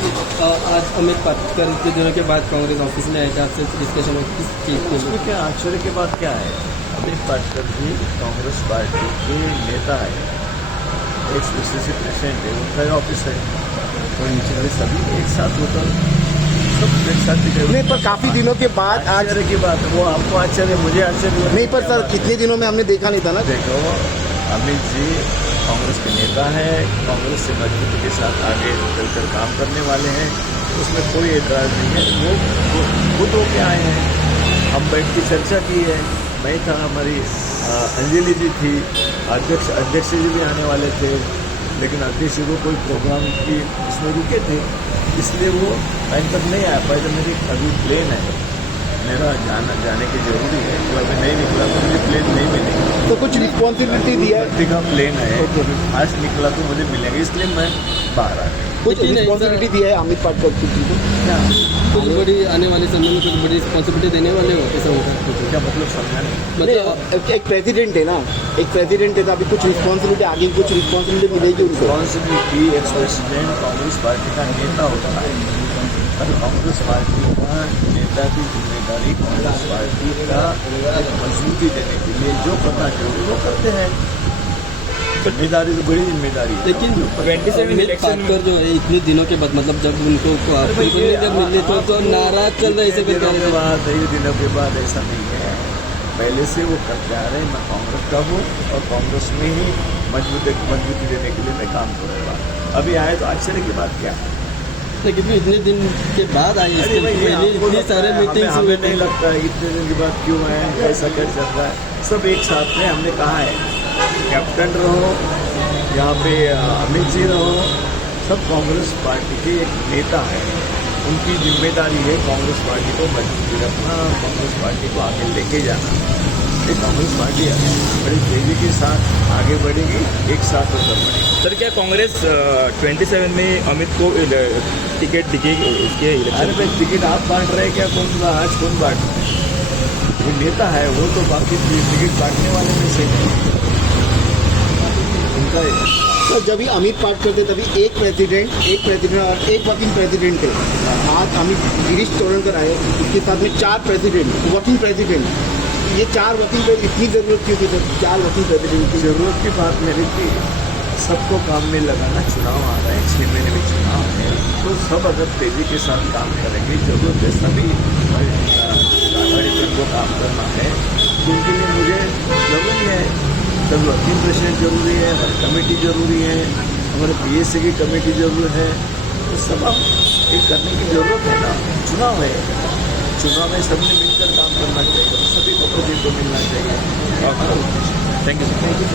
आज अमित पाटकर के दिनों के बाद कांग्रेस ऑफिस में आए थे, आपसे डिस्कशन हो किस चीज़ के उसमें क्या आश्चर्य की बात क्या है? अमित पाटकर जी कांग्रेस पार्टी के नेता है, एक पीसीसी प्रेसिडेंट है, उनका ही ऑफिस है। तो नीचे सभी एक साथ होकर सब एक साथ नहीं, पर काफी दिनों के बाद आज आश्चर्य की बात है। वो आपको आश्चर्य, मुझे आश्चर्य नहीं, पर सर कितने दिनों में हमने देखा नहीं था ना। देखो, अमित जी कांग्रेस के नेता हैं, कांग्रेस से मजबूती के साथ आगे चलकर काम करने वाले हैं, उसमें कोई एतराज़ नहीं है। वो खुद होके आए हैं, हम बैठ के चर्चा की है। मैं था, हमारी अंजलि जी थी, अध्यक्ष जी भी आने वाले थे, लेकिन अध्यक्ष जी को कोई प्रोग्राम की इसमें रुके थे, इसलिए वो टाइम तक नहीं आया पाए। तो मेरी अभी प्लेन है, मेरा जाने की जरूरी है, तो अभी नहीं निकला तो मुझे प्लेन नहीं मिलेगी। तो कुछ रिस्पॉन्सिबिलिटी दिया है, का प्लेन है, आज निकला तो मुझे मिलेगा, इसलिए मैं बाहर आ गया। कुछ रिस्पॉन्सिबिलिटी दिया है अमित पाटकर को। क्या कुछ बड़ी आने वाले समय में कुछ बड़ी रिस्पॉन्सिबिलिटी देने वाले हो, ऐसा होगा? क्या मतलब समझा नहीं? मतलब एक प्रेसिडेंट है ना, एक प्रेसिडेंट है तो अभी कुछ रिस्पॉन्सिबिलिटी, आगे कुछ रिस्पॉन्सिबिलिटी मिलेगी उनको। Responsibility ex president Congress party का नेता होता है, और कांग्रेस पार्टी का नेता की जिम्मेदारी कांग्रेस पार्टी का मजबूती देने के लिए जो करना चाहिए वो करते हैं। जिम्मेदारी तो बड़ी जिम्मेदारी है। लेकिन 27 अमित पाटकर जो है इतने दिनों के बाद, मतलब जब उनको जब मिले तो नाराज चल रहे ऐसे दिनों के बाद, दिनों के बाद ऐसा नहीं है, पहले से वो करते आ रहे हैं। मैं कांग्रेस का हूँ और कांग्रेस में ही मजबूती देने के लिए मैं काम करूँगा। अभी आए तो आश्चर्य की बात क्या है? लेकिन भी इतने दिन के बाद आए, इसके पहले इतने सारे मीटिंग्स हुए, नहीं लगता इतने दिन के बाद क्यों आए, कैसा क्या चल रहा है, सब एक साथ में। हमने कहा है कैप्टन रहो, यहाँ पे अमित जी रहो, सब कांग्रेस पार्टी के एक नेता है, उनकी जिम्मेदारी है कांग्रेस पार्टी को मजबूती रखना, कांग्रेस पार्टी को आगे लेके जाना। ये कांग्रेस पार्टी बड़ी तेजी के साथ आगे बढ़ेगी, एक साथ होकर बढ़ेगी। सर, क्या कांग्रेस 27 में अमित को टिकट दिखेगी इसके इलेक्शन? अरे भाई, टिकट आप बांट रहे क्या? आज कौन बांट रहा है? वो नेता है, वो तो बाकी टिकट बांटने वाले में से उनका तो जब भी अमित पाटकर थे तभी एक प्रेसिडेंट और एक वर्किंग प्रेसिडेंट थे। आज अमित गिरीश तोरणकर आए, इसके साथ में 4 प्रेसिडेंट, वर्किंग प्रेसिडेंट। ये 4 वर्किंग प्रेसिडेंट इतनी ज़रूरत क्यों थी? जब 4 वर्किंग प्रेसिडेंट की जरूरत की बात मेरी थी, सबको काम में लगाना। चुनाव आ रहे हैं, 6 महीने में चुनाव है, तो सब अगर तेजी के साथ काम करेंगे, जरूरत है सभी को काम करना है, तो उनके लिए मुझे जरूरी है, सब वर्किंग प्रेसिडेंट जरूरी है, हमारी कमेटी जरूरी है, हमारे पीएससी की कमेटी जरूरी है, तो सब अब एक करने की जरूरत है ना। चुनाव है, चुनाव में सबने मिलकर काम करना चाहिए, सभी को प्रोजेक्ट को मिलना चाहिए। Thank you.